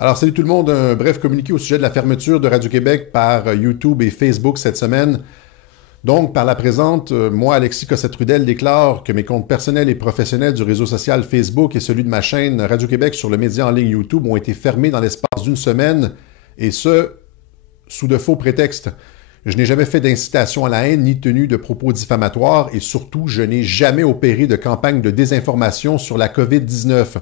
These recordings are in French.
Alors, salut tout le monde, un bref communiqué au sujet de la fermeture de Radio-Québec par YouTube et Facebook cette semaine. Donc, par la présente, moi, Alexis Cossette-Trudel, déclare que mes comptes personnels et professionnels du réseau social Facebook et celui de ma chaîne Radio-Québec sur le média en ligne YouTube ont été fermés dans l'espace d'une semaine, et ce, sous de faux prétextes. Je n'ai jamais fait d'incitation à la haine ni tenu de propos diffamatoires, et surtout, je n'ai jamais opéré de campagne de désinformation sur la COVID-19.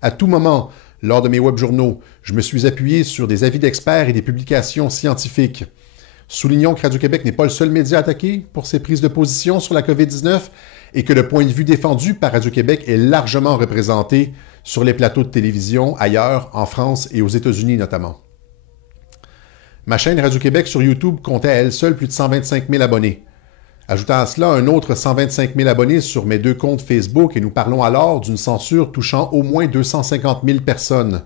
À tout moment, lors de mes webjournaux, je me suis appuyé sur des avis d'experts et des publications scientifiques. Soulignons que Radio-Québec n'est pas le seul média attaqué pour ses prises de position sur la COVID-19 et que le point de vue défendu par Radio-Québec est largement représenté sur les plateaux de télévision ailleurs, en France et aux États-Unis notamment. Ma chaîne Radio-Québec sur YouTube comptait à elle seule plus de 125 000 abonnés. Ajoutant à cela un autre 125 000 abonnés sur mes deux comptes Facebook et nous parlons alors d'une censure touchant au moins 250 000 personnes.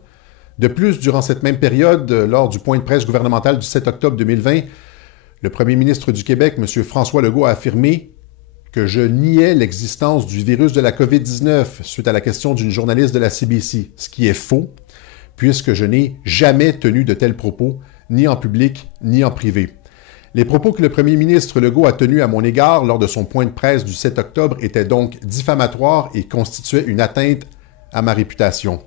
De plus, durant cette même période, lors du point de presse gouvernemental du 7 octobre 2020, le premier ministre du Québec, M. François Legault, a affirmé que je niais l'existence du virus de la COVID-19 suite à la question d'une journaliste de la CBC, ce qui est faux, puisque je n'ai jamais tenu de tels propos, ni en public, ni en privé. Les propos que le premier ministre Legault a tenus à mon égard lors de son point de presse du 7 octobre étaient donc diffamatoires et constituaient une atteinte à ma réputation.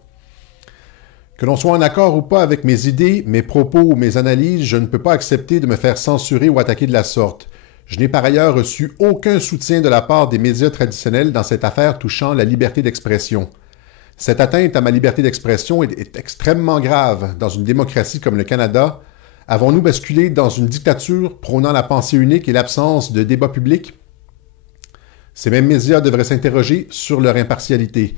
Que l'on soit en accord ou pas avec mes idées, mes propos ou mes analyses, je ne peux pas accepter de me faire censurer ou attaquer de la sorte. Je n'ai par ailleurs reçu aucun soutien de la part des médias traditionnels dans cette affaire touchant la liberté d'expression. Cette atteinte à ma liberté d'expression est extrêmement grave dans une démocratie comme le Canada. Avons-nous basculé dans une dictature prônant la pensée unique et l'absence de débat public? Ces mêmes médias devraient s'interroger sur leur impartialité.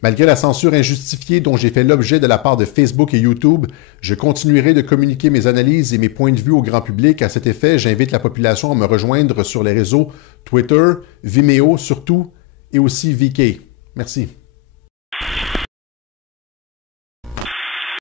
Malgré la censure injustifiée dont j'ai fait l'objet de la part de Facebook et YouTube, je continuerai de communiquer mes analyses et mes points de vue au grand public. À cet effet, j'invite la population à me rejoindre sur les réseaux Twitter, Vimeo surtout, et aussi VK. Merci.